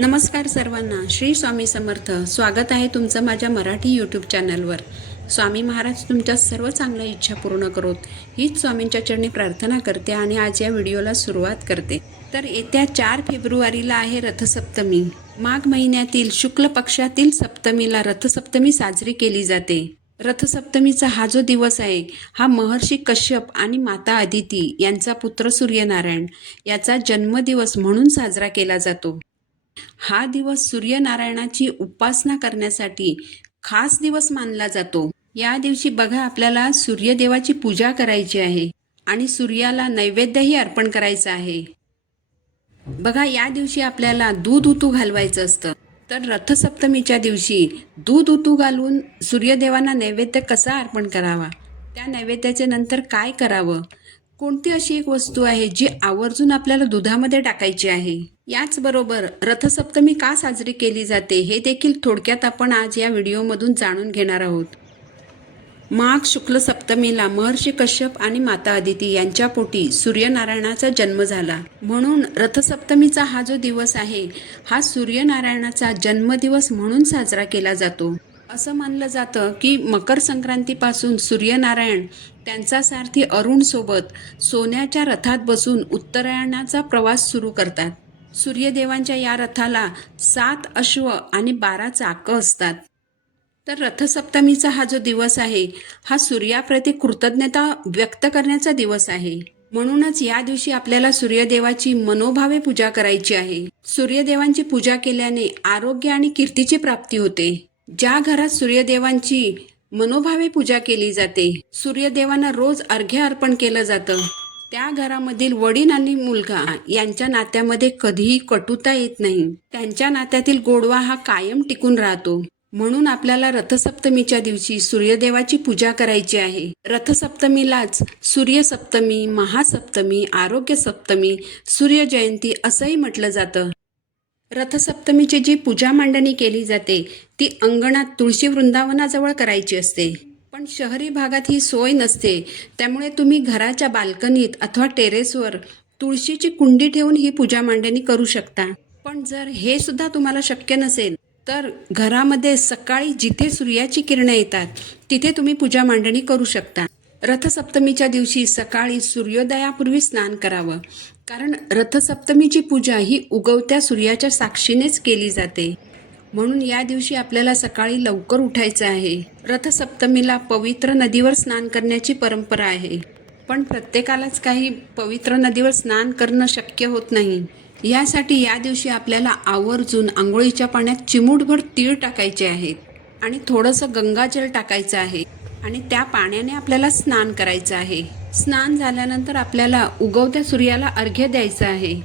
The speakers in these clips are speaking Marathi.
नमस्कार सर्वांना. श्री स्वामी समर्थ. स्वागत आहे तुमचं माझ्या मराठी यूट्यूब चॅनलवर स्वामी महाराज तुमच्या सर्व चांगल्या इच्छा पूर्ण करोत. हीच स्वामींच्या चरणी प्रार्थना करते आणि आज या व्हिडिओला सुरुवात करते. तर येत्या चार फेब्रुवारीला आहे रथसप्तमी. माघ महिन्यातील शुक्ल पक्षातील सप्तमीला रथसप्तमी साजरी केली जाते. रथसप्तमीचा हा जो दिवस आहे हा महर्षी कश्यप आणि माता अदिती यांचा पुत्र सूर्यनारायण याचा जन्मदिवस म्हणून साजरा केला जातो. हा दिवस सूर्यनारायणाची उपासना करण्यासाठी खास दिवस मानला जातो. या दिवशी बघा आपल्याला सूर्यदेवाची पूजा करायची आहे आणि सूर्याला नैवेद्यही अर्पण करायचं आहे. बघा या दिवशी आपल्याला दूध उतू घालवायचं असतं. तर रथसप्तमीच्या दिवशी दूध उतू घालून सूर्यदेवांना नैवेद्य कसा अर्पण करावा? त्या नैवेद्याचे नंतर काय करावं? कोणती अशी एक वस्तू आहे जी आवर्जून आपल्याला दुधामध्ये टाकायची आहे? याचबरोबर रथसप्तमी का साजरी केली जाते हे देखील थोडक्यात आपण आज या व्हिडिओमधून जाणून घेणार आहोत. माघ शुक्ल सप्तमीला महर्षी कश्यप आणि माता अदिती यांच्या पोटी सूर्यनारायणाचा जन्म झाला. म्हणून रथसप्तमीचा हा जो दिवस आहे हा सूर्यनारायणाचा जन्मदिवस म्हणून साजरा केला जातो. असं मानलं जातं की मकर संक्रांतीपासून सूर्यनारायण त्यांचा सारथी अरुणसोबत सोन्याच्या रथात बसून उत्तरायणाचा प्रवास सुरू करतात. सूर्यदेवांच्या या रथाला सात अश्व आणि बारा चाकं असतात. तर रथसप्तमीचा हा जो दिवस आहे हा सूर्याप्रती कृतज्ञता व्यक्त करण्याचा दिवस आहे. म्हणूनच या दिवशी आपल्याला सूर्यदेवाची मनोभावे पूजा करायची आहे. सूर्यदेवांची पूजा केल्याने आरोग्य आणि कीर्तीची प्राप्ती होते. ज्या घरात सूर्यदेवांची मनोभावे पूजा केली जाते सूर्यदेवांना रोज अर्घ्य अर्पण केलं जातं. त्या घरामधील वडील आणि मुलगा यांच्या नात्यामध्ये कधीही कटुता येत नाही. त्यांच्या नात्यातील गोडवा हा कायम टिकून राहतो. म्हणून आपल्याला रथसप्तमीच्या दिवशी सूर्यदेवाची पूजा करायची आहे. रथसप्तमीलाच सूर्यसप्तमी महासप्तमी आरोग्य सप्तमी सूर्यजयंती असंही म्हटलं जातं. रथसप्तमीची जी पूजा मांडणी केली जाते ती अंगणात तुळशी वृंदावनाजवळ करायची असते. पण शहरी भागात ही सोय नसते. त्यामुळे तुम्ही घराच्या बाल्कनीत अथवा टेरेसवर तुळशीची कुंडी ठेवून ही पूजा मांडणी करू शकता. पण जर हे सुद्धा तुम्हाला शक्य नसेल तर घरामध्ये सकाळी जिथे सूर्याची किरणं येतात तिथे तुम्ही पूजा मांडणी करू शकता. रथसप्तमीच्या दिवशी सकाळी सूर्योदयापूर्वी स्नान करावं. कारण रथसप्तमीची पूजा ही उगवत्या सूर्याच्या साक्षीनेच केली जाते. म्हणून या दिवशी आपल्याला सकाळी लवकर उठायचं आहे. रथसप्तमीला पवित्र नदीवर स्नान करण्याची परंपरा आहे. पण प्रत्येकालाच काही पवित्र नदीवर स्नान करणं शक्य होत नाही. यासाठी या दिवशी आपल्याला आवर्जून आंघोळीच्या पाण्यात चिमूटभर तीळ टाकायचे आहेत. आणि थोडंसं गंगाजल टाकायचं आहे. आणि त्या पाण्याने आपल्याला स्नान करायचं आहे. स्नान झाल्यानंतर आपल्याला उगवत्या सूर्याला अर्घ्य द्यायचं आहे.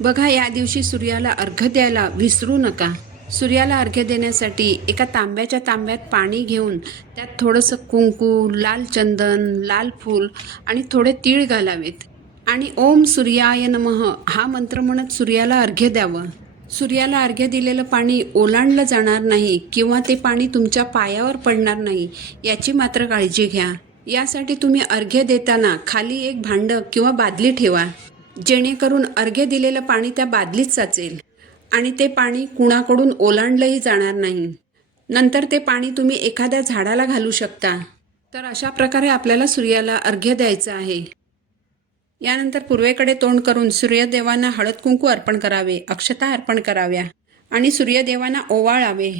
बघा या दिवशी सूर्याला अर्घ्य द्यायला विसरू नका. सूर्याला अर्घ्य देण्यासाठी एका तांब्याच्या तांब्यात पाणी घेऊन त्यात थोडंसं कुंकू लाल चंदन लाल फूल आणि थोडे तीळ घालावेत. आणि ओम सूर्याय नमः हा मंत्र म्हणत सूर्याला अर्घ्य द्यावं. सूर्याला अर्घ्य दिलेलं पाणी ओलांडलं जाणार नाही किंवा ते पाणी तुमच्या पायावर पडणार नाही याची मात्र काळजी घ्या. यासाठी तुम्ही अर्घ्य देताना खाली एक भांडं किंवा बादली ठेवा जेणेकरून अर्घ्य दिलेलं पाणी त्या बादलीत साचेल आणि ते पाणी कुणाकडून ओलांडलंही जाणार नाही. नंतर ते पाणी तुम्ही एखाद्या झाडाला घालू शकता. तर अशा प्रकारे आपल्याला सूर्याला अर्घ्य द्यायचं आहे. यानंतर पूर्वेकडे तोंड करून सूर्यदेवांना हळद कुंकू अर्पण करावे अक्षता अर्पण कराव्या आणि सूर्यदेवांना ओवाळावे.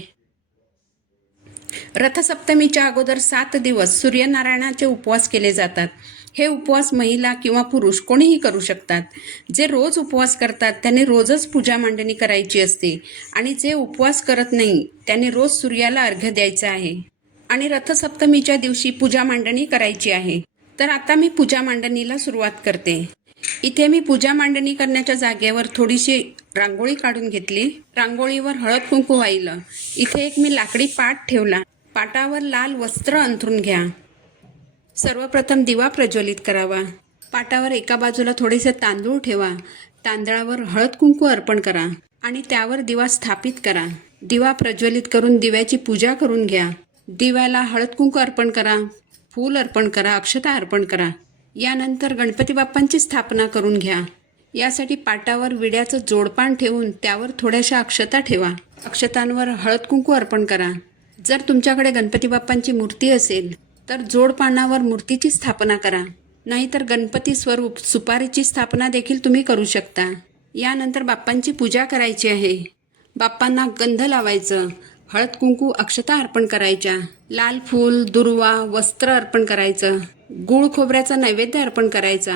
रथसप्तमीच्या अगोदर सात दिवस सूर्यनारायणाचे उपवास केले जातात. हे उपवास महिला किंवा पुरुष कोणीही करू शकतात. जे रोज उपवास करतात त्यांनी रोजच पूजा मांडणी करायची असते आणि जे उपवास करत नाही त्यांनी रोज सूर्याला अर्घ्य द्यायचं आहे आणि रथसप्तमीच्या दिवशी पूजा मांडणी करायची आहे. तर आता मी पूजा मांडणीला सुरुवात करते. इथे मी पूजा मांडणी करण्याच्या जागेवर थोडीशी रांगोळी काढून घेतली. रांगोळीवर हळद कुंकू वाहिलं. इथे एक मी लाकडी पाट ठेवला. पाटावर लाल वस्त्र अंथरून घ्या. सर्वप्रथम दिवा प्रज्वलित करावा. पाटावर एका बाजूला थोडेसे तांदूळ ठेवा. तांदळावर हळद कुंकू अर्पण करा आणि त्यावर दिवा स्थापित करा. दिवा प्रज्वलित करून दिव्याची पूजा करून घ्या. दिव्याला हळद कुंकू अर्पण करा. फूल अर्पण करा अक्षता अर्पण करा. यानंतर गणपती बाप्पांची स्थापना करून घ्या. यासाठी पाटावर विड्याचं जोडपान ठेवून त्यावर थोड्याशा अक्षता ठेवा. अक्षतांवर हळद कुंकू अर्पण करा. जर तुमच्याकडे गणपती बाप्पांची मूर्ती असेल तर जोडपानावर मूर्तीची स्थापना करा. नाहीतर गणपती स्वरूप सुपारीची स्थापना देखील तुम्ही करू शकता. यानंतर बाप्पांची पूजा करायची आहे. बाप्पांना गंध लावायचं. हळद कुंकू अक्षता अर्पण करायच्या. लाल फूल दुर्वा वस्त्र अर्पण करायचं. गुळ खोबऱ्याचा नैवेद्य अर्पण करायचा.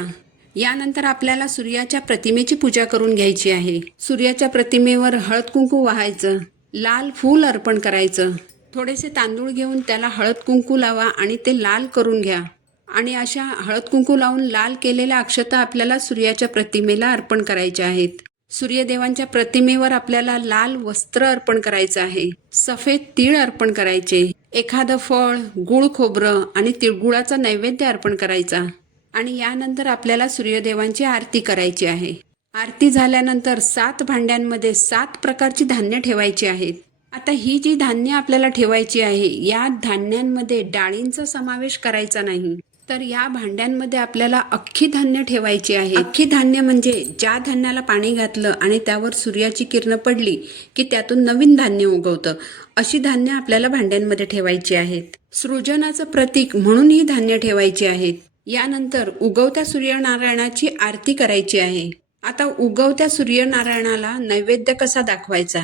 यानंतर आपल्याला सूर्याच्या प्रतिमेची पूजा करून घ्यायची आहे. सूर्याच्या प्रतिमेवर हळद कुंकू वाहायचं. लाल फूल अर्पण करायचं. थोडेसे तांदूळ घेऊन त्याला हळद कुंकू लावा आणि ते लाल करून घ्या. आणि अशा हळद कुंकू लावून लाल केलेल्या अक्षता आपल्याला सूर्याच्या प्रतिमेला अर्पण करायच्या आहेत. सूर्यदेवांच्या प्रतिमेवर आपल्याला लाल वस्त्र अर्पण करायचं आहे. सफेद तीळ अर्पण करायचे. एखादं फळ गुळ खोबरं आणि तिळगुळाचा नैवेद्य अर्पण करायचा. आणि यानंतर आपल्याला सूर्यदेवांची आरती करायची आहे. आरती झाल्यानंतर सात भांड्यांमध्ये सात प्रकारची धान्य ठेवायची आहेत. आता ही जी धान्य आपल्याला ठेवायची आहे या धान्यांमध्ये डाळींचा समावेश करायचा नाही. तर या भांड्यांमध्ये आपल्याला अख्खी धान्य ठेवायची आहे. अख्खी धान्य म्हणजे ज्या धान्याला पाणी घातलं आणि त्यावर सूर्याची किरणं पडली की त्यातून नवीन धान्य उगवतं. अशी धान्य आपल्याला भांड्यांमध्ये ठेवायची आहेत. सृजनाचं प्रतीक म्हणून ही धान्य ठेवायची आहेत. यानंतर उगवत्या सूर्यनारायणाची आरती करायची आहे. आता उगवत्या सूर्यनारायणाला नैवेद्य कसा दाखवायचा?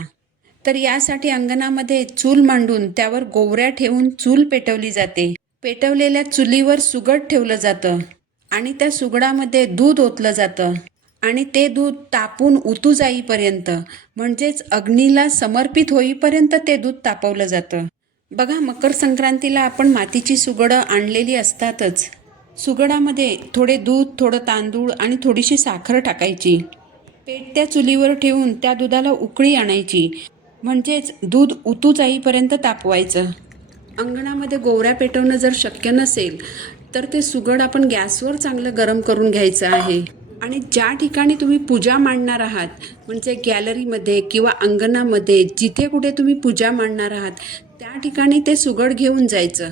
तर यासाठी अंगणामध्ये चूल मांडून त्यावर गोवऱ्या ठेवून चूल पेटवली जाते. पेटवलेल्या चुलीवर सुगड ठेवलं जातं आणि त्या सुगडामध्ये दूध ओतलं जातं. आणि ते दूध तापून उतू जाईपर्यंत म्हणजेच अग्नीला समर्पित होईपर्यंत ते दूध तापवलं जातं. बघा मकर संक्रांतीला आपण मातीची सुगडं आणलेली असतातच. सुगडामध्ये थोडे दूध थोडं तांदूळ आणि थोडीशी साखर टाकायची. पेटत्या चुलीवर ठेवून त्या दुधाला उकळी आणायची. म्हणजेच दूध उतू जाईपर्यंत तापवायचं. अंगणामध्ये गोवऱ्या पेटवणं जर शक्य नसेल तर ते सुगड आपण गॅसवर चांगलं गरम करून घ्यायचं आहे. आणि ज्या ठिकाणी तुम्ही पूजा मांडणार आहात म्हणजे गॅलरीमध्ये किंवा अंगणामध्ये जिथे कुठे तुम्ही पूजा मांडणार आहात त्या ठिकाणी ते सुगड घेऊन जायचं.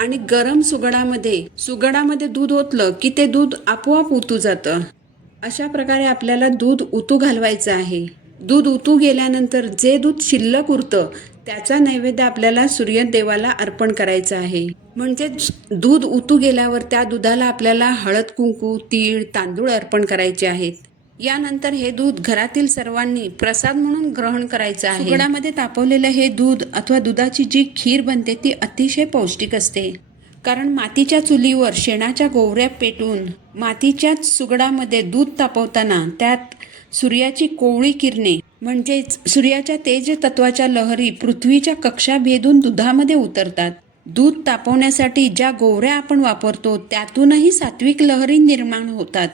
आणि गरम सुगडामध्ये सुगडामध्ये दूध ओतलं की ते दूध आपोआप उतू जातं. अशा प्रकारे आपल्याला दूध उतू घालवायचं आहे. दूध उतू गेल्यानंतर जे दूध शिल्लक उरतं त्याचा नैवेद्य आपल्याला सूर्यदेवाला अर्पण करायचं आहे. म्हणजे दूध उतू गेल्यावर त्या दुधाला आपल्याला हळद कुंकू तीळ तांदूळ अर्पण करायचे आहेत. यानंतर हे दूध घरातील सर्वांनी प्रसाद म्हणून ग्रहण करायचं आहे. सुगडामध्ये तापवलेलं हे दूध अथवा दुधाची जी खीर बनते ती अतिशय पौष्टिक असते. कारण मातीच्या चुलीवर शेणाच्या गोवऱ्या पेटून मातीच्याच सुगडामध्ये दूध तापवताना त्यात सूर्याची कोवळी किरणे म्हणजेच सूर्याच्या तेज तत्वाच्या लहरी पृथ्वीच्या कक्षा भेदून दुधामध्ये उतरतात. दूध तापवण्यासाठी ज्या गोवऱ्या आपण वापरतो त्यातूनही सात्विक लहरी निर्माण होतात.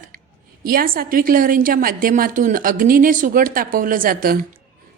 या सात्विक लहरींच्या माध्यमातून अग्नीने सुगड तापवलं जातं.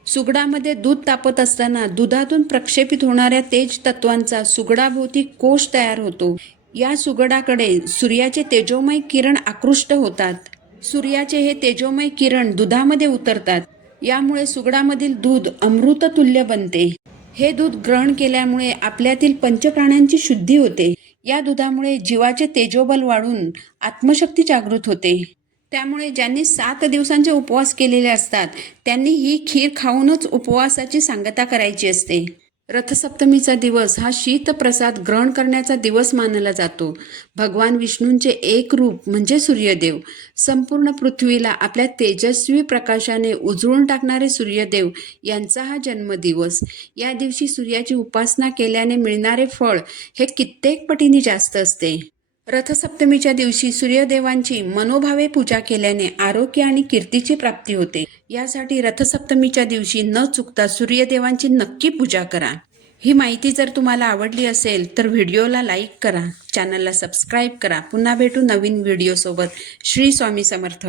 सुगडामध्ये दूध तापत असताना दुधातून प्रक्षेपित होणाऱ्या तेज तत्वांचा सुगडाभोवती कोश तयार होतो. या सुगडाकडे सूर्याचे तेजोमय किरण आकृष्ट होतात. सूर्याचे हे तेजोमय किरण दुधामध्ये उतरतात. यामुळे सुगडामधील दूध अमृततुल्य बनते. हे दूध ग्रहण केल्यामुळे आपल्यातील पंचप्राण्यांची शुद्धी होते. या दुधामुळे जीवाचे तेजोबल वाढून आत्मशक्ती जागृत होते. त्यामुळे ज्यांनी सात दिवसांचे उपवास केलेले असतात त्यांनी ही खीर खाऊनच उपवासाची सांगता करायची असते. रथसप्तमीचा दिवस हा शीतप्रसाद ग्रहण करण्याचा दिवस मानला जातो. भगवान विष्णूंचे एक रूप म्हणजे सूर्यदेव. संपूर्ण पृथ्वीला आपल्या तेजस्वी प्रकाशाने उजळून टाकणारे सूर्यदेव यांचा हा जन्मदिवस. या दिवशी सूर्याची उपासना केल्याने मिळणारे फळ हे कित्येक पटीने जास्त असते. रथसप्तमीच्या दिवशी सूर्यदेवांची मनोभावे पूजा केल्याने आरोग्य आणि कीर्तीची प्राप्ती होते. यासाठी रथसप्तमीच्या दिवशी न चुकता सूर्यदेवांची नक्की पूजा करा. ही माहिती जर तुम्हाला आवडली असेल तर व्हिडिओला लाईक करा. चॅनलला सबस्क्राईब करा. पुन्हा भेटू नवीन व्हिडिओसोबत. श्री स्वामी समर्थ.